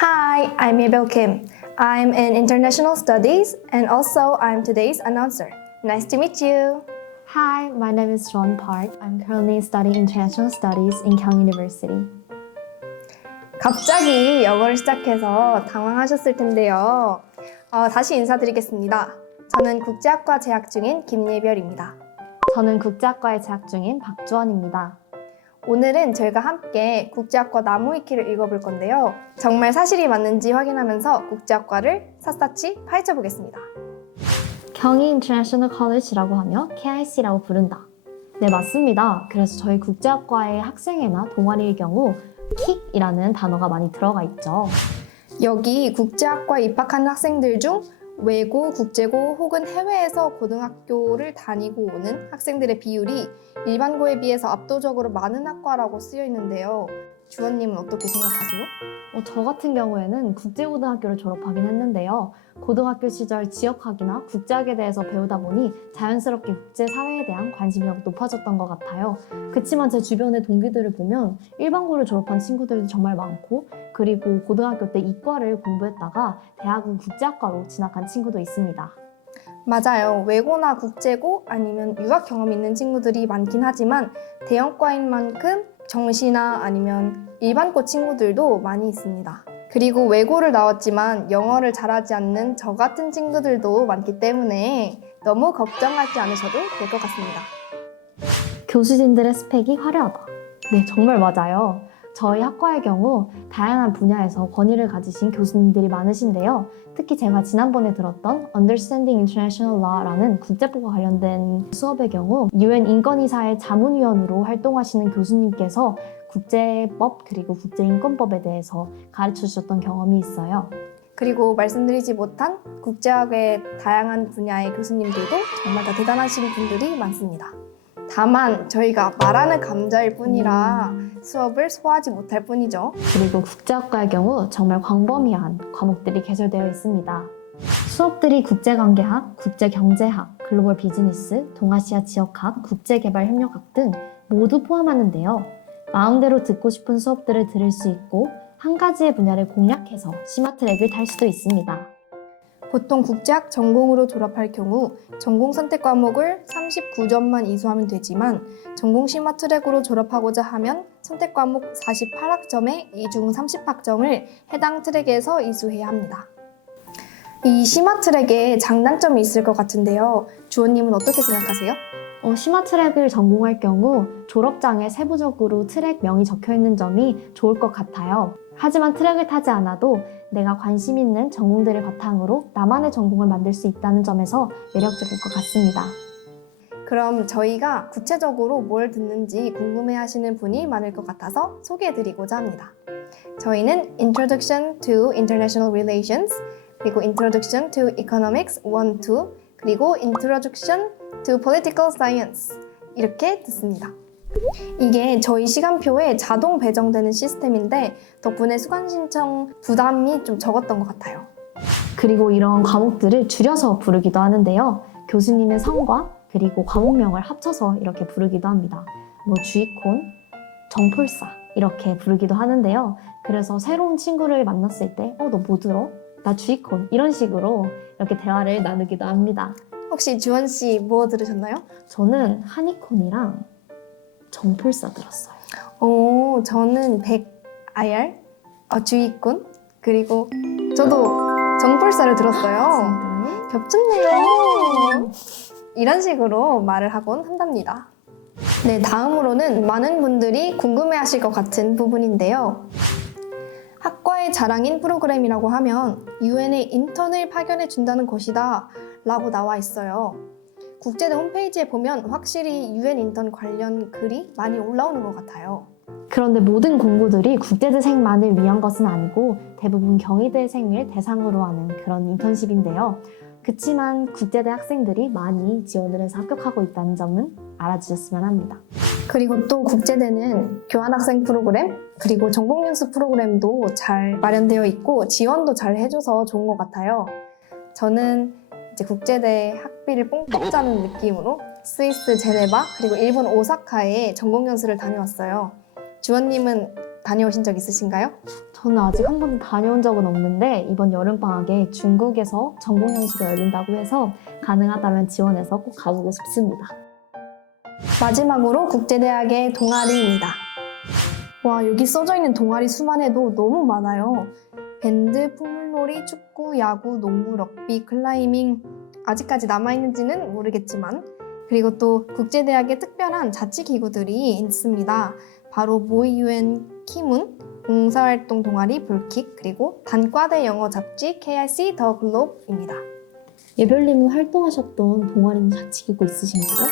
Hi, I'm Mabel Kim. I'm in International Studies and also I'm today's announcer. Nice to meet you. Hi, my name is John Park. I'm currently studying International Studies in Kyung University. 갑자기 영어를 시작해서 당황하셨을 텐데요. 다시 인사드리겠습니다. 저는 국제학과 재학 중인 김예별입니다. 저는 국제학과에 재학 중인 박주원입니다. 오늘은 저희가 함께 국제학과 나무위키를 읽어볼 건데요. 정말 사실이 맞는지 확인하면서 국제학과를 샅샅이 파헤쳐 보겠습니다. 경희 International College라고 하며 KIC라고 부른다. 네, 맞습니다. 그래서 저희 국제학과의 학생회나 동아리의 경우 킥이라는 단어가 많이 들어가 있죠. 여기 국제학과에 입학한 학생들 중 외고, 국제고 혹은 해외에서 고등학교를 다니고 오는 학생들의 비율이 일반고에 비해서 압도적으로 많은 학과라고 쓰여 있는데요. 주원님은 어떻게 생각하세요? 저 같은 경우에는 국제고등학교를 졸업하긴 했는데요. 고등학교 시절 지역학이나 국제학에 대해서 배우다 보니 자연스럽게 국제사회에 대한 관심이 높아졌던 것 같아요. 그치만 제 주변의 동기들을 보면 일반고를 졸업한 친구들도 정말 많고, 그리고 고등학교 때 이과를 공부했다가 대학은 국제학과로 진학한 친구도 있습니다. 맞아요. 외고나 국제고 아니면 유학 경험 있는 친구들이 많긴 하지만 대형과인 만큼 정시나 아니면 일반고 친구들도 많이 있습니다. 그리고 외고를 나왔지만 영어를 잘하지 않는 저 같은 친구들도 많기 때문에 너무 걱정하지 않으셔도 될 것 같습니다. 교수진들의 스펙이 화려하다. 네, 정말 맞아요. 저희 학과의 경우 다양한 분야에서 권위를 가지신 교수님들이 많으신데요. 특히 제가 지난번에 들었던 Understanding International Law라는 국제법과 관련된 수업의 경우 UN 인권이사의 자문위원으로 활동하시는 교수님께서 국제법 그리고 국제인권법에 대해서 가르쳐 주셨던 경험이 있어요. 그리고 말씀드리지 못한 국제학의 다양한 분야의 교수님들도 정말 다 대단하신 분들이 많습니다. 다만 저희가 말하는 감자일 뿐이라 수업을 소화하지 못할 뿐이죠. 그리고 국제학과의 경우 정말 광범위한 과목들이 개설되어 있습니다. 수업들이 국제관계학, 국제경제학, 글로벌 비즈니스, 동아시아 지역학, 국제개발협력학 등 모두 포함하는데요. 마음대로 듣고 싶은 수업들을 들을 수 있고 한 가지의 분야를 공략해서 시마트랙을 탈 수도 있습니다. 보통 국제학 전공으로 졸업할 경우 전공 선택 과목을 39점만 이수하면 되지만 전공 심화 트랙으로 졸업하고자 하면 선택 과목 48학점에 이중 30학점을 해당 트랙에서 이수해야 합니다. 이 심화 트랙에 장단점이 있을 것 같은데요. 주원님은 어떻게 생각하세요? 심화 트랙을 전공할 경우 졸업장에 세부적으로 트랙명이 적혀 있는 점이 좋을 것 같아요. 하지만 트랙을 타지 않아도 내가 관심 있는 전공들을 바탕으로 나만의 전공을 만들 수 있다는 점에서 매력적일 것 같습니다. 그럼 저희가 구체적으로 뭘 듣는지 궁금해하시는 분이 많을 것 같아서 소개해드리고자 합니다. 저희는 Introduction to International Relations, 그리고 Introduction to Economics 1, 2, 그리고 Introduction to Political Science 이렇게 듣습니다. 이게 저희 시간표에 자동 배정되는 시스템인데 덕분에 수강 신청 부담이 좀 적었던 것 같아요. 그리고 이런 과목들을 줄여서 부르기도 하는데요. 교수님의 성과 그리고 과목명을 합쳐서 이렇게 부르기도 합니다. 주이콘, 정폴사 이렇게 부르기도 하는데요. 그래서 새로운 친구를 만났을 때 너 뭐 들어? 나 주이콘 이런 식으로 이렇게 대화를 나누기도 합니다. 혹시 주원 씨 뭐 들으셨나요? 저는 하니콘이랑 정폴사 들었어요. 저는 백IR, 주의꾼, 그리고 저도 정폴사를 들었어요. 겹쳤네요. 이런 식으로 말을 하곤 한답니다. 네, 다음으로는 많은 분들이 궁금해하실 것 같은 부분인데요. 학과의 자랑인 프로그램이라고 하면 UN의 인턴을 파견해 준다는 것이다 라고 나와 있어요. 국제대 홈페이지에 보면 확실히 UN 인턴 관련 글이 많이 올라오는 것 같아요. 그런데 모든 공고들이 국제대생만을 위한 것은 아니고 대부분 경희대생을 대상으로 하는 그런 인턴십인데요. 그치만 국제대 학생들이 많이 지원을 해서 합격하고 있다는 점은 알아주셨으면 합니다. 그리고 또 국제대는 교환학생 프로그램, 그리고 전공연수 프로그램도 잘 마련되어 있고 지원도 잘 해줘서 좋은 것 같아요. 저는 이제 국제대 학비를 뽕뽕 짜는 느낌으로 스위스 제네바 그리고 일본 오사카에 전공연수를 다녀왔어요. 주원님은 다녀오신 적 있으신가요? 저는 아직 한 번도 다녀온 적은 없는데 이번 여름방학에 중국에서 전공연수가 열린다고 해서 가능하다면 지원해서 꼭 가보고 싶습니다. 마지막으로 국제대학의 동아리입니다. 와, 여기 써져 있는 동아리 수만 해도 너무 많아요. 밴드, 풍물놀이, 축구, 야구, 농구, 럭비, 클라이밍, 아직까지 남아있는지는 모르겠지만, 그리고 또 국제대학의 특별한 자치기구들이 있습니다. 바로 모이UN 키문, 봉사활동 동아리 불킥, 그리고 단과대 영어 잡지 KRC 더 글로브입니다. 예별님은 활동하셨던 동아리는 자치기구 있으신가요?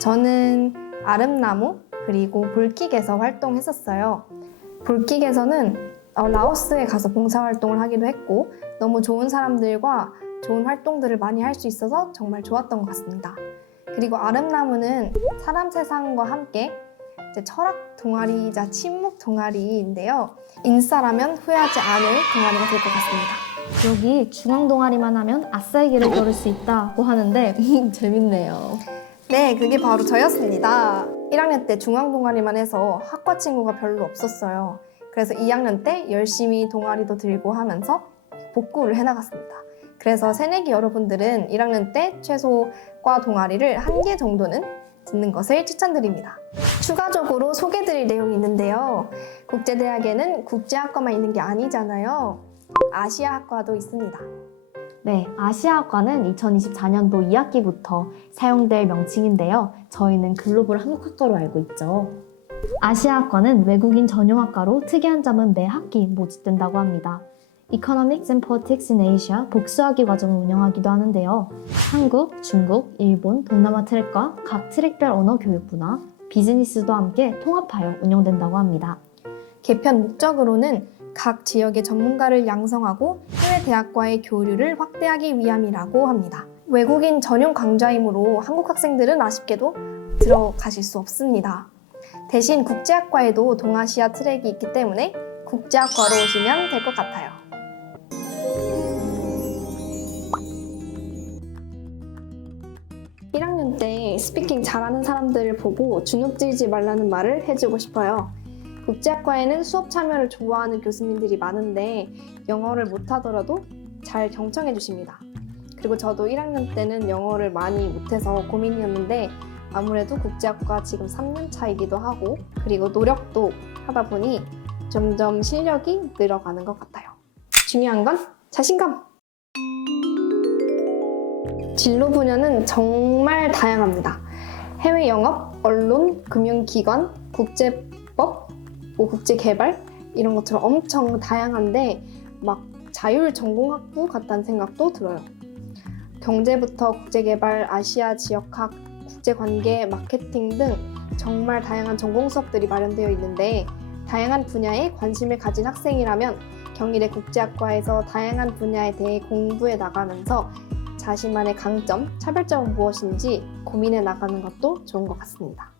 저는 아름나무 그리고 볼킥에서 활동했었어요. 볼킥에서는 라오스에 가서 봉사활동을 하기도 했고 너무 좋은 사람들과 좋은 활동들을 많이 할 수 있어서 정말 좋았던 것 같습니다. 그리고 아름나무는 사람 세상과 함께 이제 철학 동아리이자 침묵 동아리인데요. 인싸라면 후회하지 않을 동아리가 될 것 같습니다. 여기 중앙 동아리만 하면 아싸이기를 걸을 수 있다고 하는데 재밌네요. 네, 그게 바로 저였습니다. 1학년 때 중앙 동아리만 해서 학과 친구가 별로 없었어요. 그래서 2학년 때 열심히 동아리도 들고 하면서 복구를 해나갔습니다. 그래서 새내기 여러분들은 1학년 때 최소 과 동아리를 1개 정도는 듣는 것을 추천드립니다. 추가적으로 소개드릴 내용이 있는데요. 국제대학에는 국제학과만 있는 게 아니잖아요. 아시아학과도 있습니다. 네, 아시아학과는 2024년도 2학기부터 사용될 명칭인데요. 저희는 글로벌 한국학과로 알고 있죠. 아시아학과는 외국인 전용학과로 특이한 점은 매 학기 모집된다고 합니다. Economics and Politics in Asia 복수학위 과정을 운영하기도 하는데요. 한국, 중국, 일본, 동남아 트랙과 각 트랙별 언어 교육부나 비즈니스도 함께 통합하여 운영된다고 합니다. 개편 목적으로는 각 지역의 전문가를 양성하고 해외 대학과의 교류를 확대하기 위함이라고 합니다. 외국인 전용 강좌이므로 한국 학생들은 아쉽게도 들어가실 수 없습니다. 대신 국제학과에도 동아시아 트랙이 있기 때문에 국제학과로 오시면 될 것 같아요. 때 스피킹 잘하는 사람들을 보고 주눅들지 말라는 말을 해주고 싶어요. 국제학과에는 수업 참여를 좋아하는 교수님들이 많은데 영어를 못하더라도 잘 경청해 주십니다. 그리고 저도 1학년 때는 영어를 많이 못해서 고민이었는데 아무래도 국제학과 지금 3년 차이기도 하고 그리고 노력도 하다 보니 점점 실력이 늘어가는 것 같아요. 중요한 건 자신감! 진로 분야는 정말 다양합니다. 해외 영업, 언론, 금융기관, 국제법, 국제개발 이런 것처럼 엄청 다양한데 막 자율전공학부 같다는 생각도 들어요. 경제부터 국제개발, 아시아 지역학, 국제관계, 마케팅 등 정말 다양한 전공 수업들이 마련되어 있는데 다양한 분야에 관심을 가진 학생이라면 경희대 국제학과에서 다양한 분야에 대해 공부해 나가면서 자신만의 강점, 차별점은 무엇인지 고민해 나가는 것도 좋은 것 같습니다.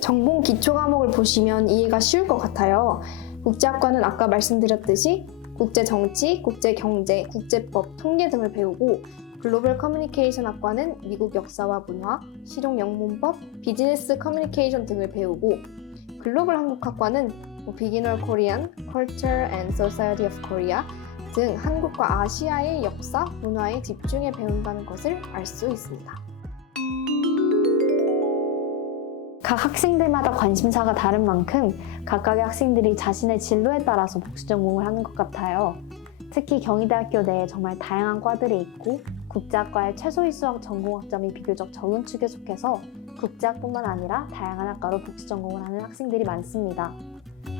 전공 기초 과목을 보시면 이해가 쉬울 것 같아요. 국제학과는 아까 말씀드렸듯이 국제정치, 국제경제, 국제법, 통계 등을 배우고 글로벌 커뮤니케이션 학과는 미국 역사와 문화, 실용영문법, 비즈니스 커뮤니케이션 등을 배우고 글로벌 한국학과는 비기너 코리안, Culture and Society of Korea 등 한국과 아시아의 역사, 문화에 집중해 배운다는 것을 알 수 있습니다. 각 학생들마다 관심사가 다른 만큼 각각의 학생들이 자신의 진로에 따라서 복수 전공을 하는 것 같아요. 특히 경희대학교 내에 정말 다양한 과들이 있고 국제학과의 최소위 수학 전공학점이 비교적 적은 축에 속해서 국제학뿐만 아니라 다양한 학과로 복수 전공을 하는 학생들이 많습니다.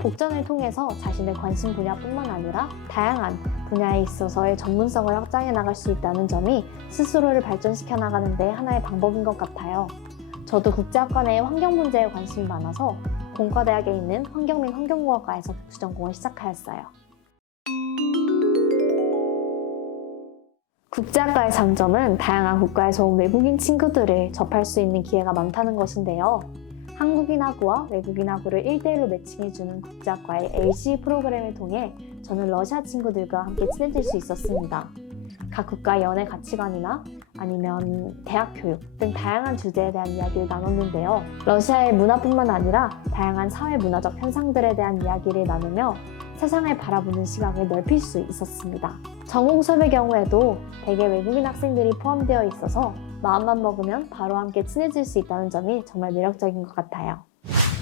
복전을 통해서 자신의 관심 분야뿐만 아니라 다양한 분야에 있어서의 전문성을 확장해 나갈 수 있다는 점이 스스로를 발전시켜 나가는 데 하나의 방법인 것 같아요. 저도 국제학과 내 환경 문제에 관심이 많아서 공과대학에 있는 환경 및 환경공학과에서 복수 전공을 시작하였어요. 국제학과의 장점은 다양한 국가에서 온 외국인 친구들을 접할 수 있는 기회가 많다는 것인데요. 한국인하고와 외국인하고를 1대1로 매칭해주는 국제학과의 LC 프로그램을 통해 저는 러시아 친구들과 함께 친해질 수 있었습니다. 각 국가의 연애 가치관이나 아니면 대학 교육 등 다양한 주제에 대한 이야기를 나눴는데요. 러시아의 문화뿐만 아니라 다양한 사회 문화적 현상들에 대한 이야기를 나누며 세상을 바라보는 시각을 넓힐 수 있었습니다. 전공 수업의 경우에도 대개 외국인 학생들이 포함되어 있어서 마음만 먹으면 바로 함께 친해질 수 있다는 점이 정말 매력적인 것 같아요.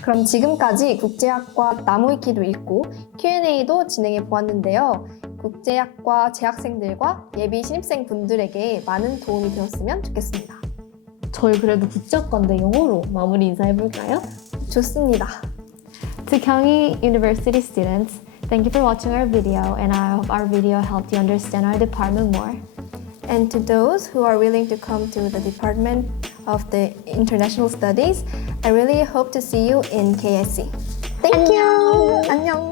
그럼 지금까지 국제학과 나무위키도 읽고 Q&A도 진행해 보았는데요. 국제학과 재학생들과 예비 신입생 분들에게 많은 도움이 되었으면 좋겠습니다. 저희 그래도 국제학과인데 영어로 마무리 인사해볼까요? 좋습니다. To Kyunghee University students, thank you for watching our video and I hope our video helped you understand our department more. And to those who are willing to come to the Department of the International Studies, I really hope to see you in KSC. Thank you! 안녕!